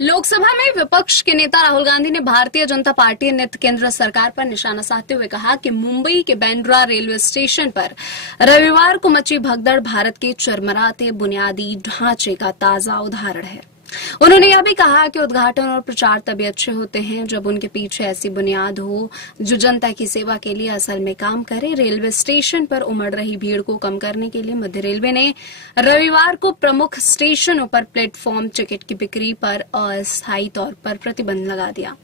लोकसभा में विपक्ष के नेता राहुल गांधी ने भारतीय जनता पार्टी नेतृत्व केंद्र सरकार पर निशाना साधते हुए कहा कि मुंबई के बांद्रा रेलवे स्टेशन पर रविवार को मची भगदड़ भारत के चरमराते बुनियादी ढांचे का ताजा उदाहरण है। उन्होंने यह भी कहा कि उद्घाटन और प्रचार तभी अच्छे होते हैं जब उनके पीछे ऐसी बुनियाद हो जो जनता की सेवा के लिए असल में काम करे। रेलवे स्टेशन पर उमड़ रही भीड़ को कम करने के लिए मध्य रेलवे ने रविवार को प्रमुख स्टेशनों पर प्लेटफॉर्म टिकट की बिक्री पर अस्थायी तौर पर प्रतिबंध लगा दिया।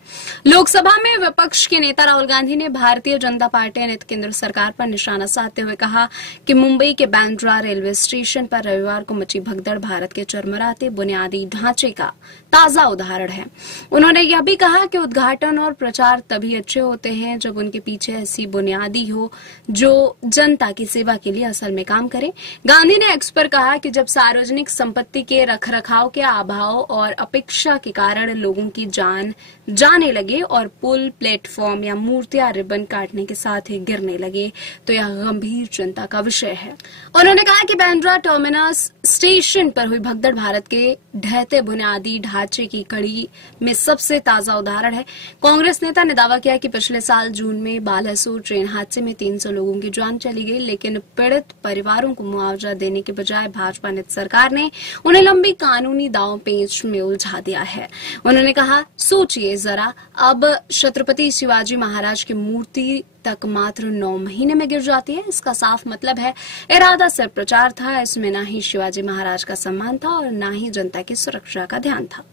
लोकसभा में विपक्ष के नेता राहुल गांधी ने भारतीय जनता पार्टी नेतृत्व केंद्र सरकार पर निशाना साधते हुए कहा कि मुंबई के बांद्रा रेलवे स्टेशन पर रविवार को मची भगदड़ भारत के चरमराते बुनियादी ढांचे का ताजा उदाहरण है। उन्होंने यह भी कहा कि उद्घाटन और प्रचार तभी अच्छे होते हैं जब उनके पीछे ऐसी बुनियादी हो जो जनता की सेवा के लिए असल में काम करे। गांधी ने एक्स पर कहा कि जब सार्वजनिक संपत्ति के रखरखाव के अभाव और अपेक्षा के कारण लोगों की जान जाने लगे और पुल, प्लेटफॉर्म या मूर्तियां रिबन काटने के साथ ही गिरने लगे तो यह गंभीर चिंता का विषय है। उन्होंने कहा कि बांद्रा टर्मिनस स्टेशन पर हुई भगदड़ भारत के ढहते बुनियादी ढांचे की कड़ी में सबसे ताजा उदाहरण है। कांग्रेस नेता ने दावा किया कि पिछले साल जून में बालासोर ट्रेन हादसे में 300 लोगों की जान चली गई, लेकिन पीड़ित परिवारों को मुआवजा देने के बजाय भाजपा नेतृत्व सरकार ने उन्हें लंबी कानूनी दांव पेच में उलझा दिया है। उन्होंने कहा, सोचिए जरा, अब छत्रपति शिवाजी महाराज की मूर्ति तक मात्र 9 महीने में गिर जाती है। इसका साफ मतलब है इरादा सिर्फ प्रचार था, इसमें ना ही शिवाजी महाराज का सम्मान था और ना ही जनता की सुरक्षा का ध्यान था।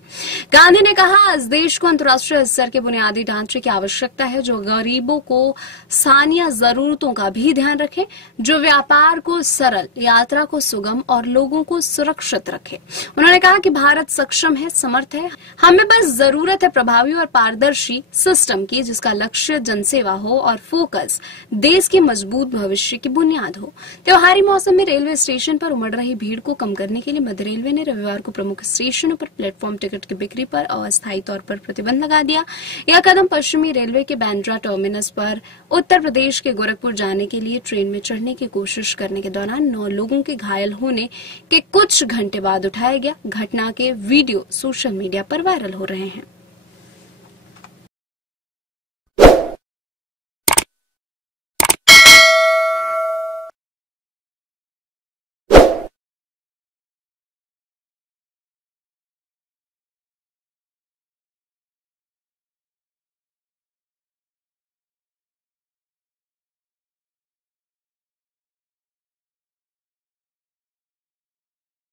गांधी ने कहा, इस देश को अंतर्राष्ट्रीय स्तर के बुनियादी ढांचे की आवश्यकता है जो गरीबों को स्थानीय जरूरतों का भी ध्यान रखे, जो व्यापार को सरल, यात्रा को सुगम और लोगों को सुरक्षित रखे। उन्होंने कहा कि भारत सक्षम है, समर्थ है, हमें बस जरूरत है प्रभावी और पारदर्शी सिस्टम की जिसका लक्ष्य जनसेवा हो और फोकस देश के मजबूत भविष्य की बुनियाद हो। त्योहारी मौसम में रेलवे स्टेशन पर उमड़ रही भीड़ को कम करने के लिए मध्य रेलवे ने रविवार को प्रमुख स्टेशनों पर प्लेटफॉर्म टिकट की बिक्री पर अस्थायी तौर पर प्रतिबंध लगा दिया। यह कदम पश्चिमी रेलवे के बांद्रा टर्मिनस पर उत्तर प्रदेश के गोरखपुर जाने के लिए ट्रेन में चढ़ने की कोशिश करने के दौरान 9 लोगों के घायल होने के कुछ घंटे बाद उठाया गया। घटना के वीडियो सोशल मीडिया पर वायरल हो रहे हैं।